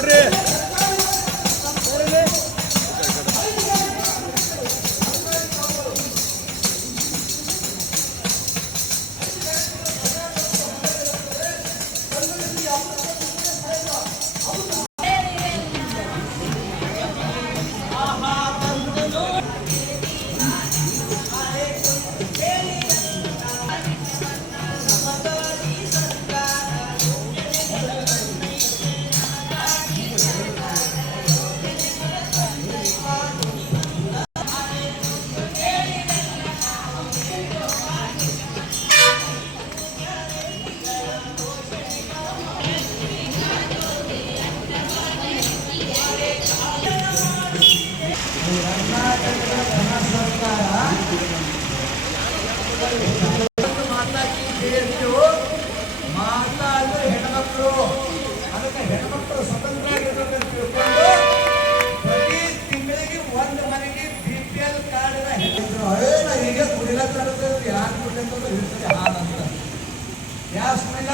ನೋಡ್ರಿ. ಮಾತಾಡು ಹೆಣ್ಮಕ್ಳು, ಅದಕ್ಕೆ ಹೆಣ್ಮಕ್ಳು ಸ್ವತಂತ್ರ ಆಗಿರ್ಬೇಕಂತ ತಿಳ್ಕೊಂಡು ಪ್ರತಿ ತಿಂಗಳಿಗೆ ಒಂದು ಮನೆಗೆ BPL ಕಾರ್ಡ್ ಈಗ ಕುಡಿಲತ್ತ ಯಾರು ಕುಡಿಲಂತ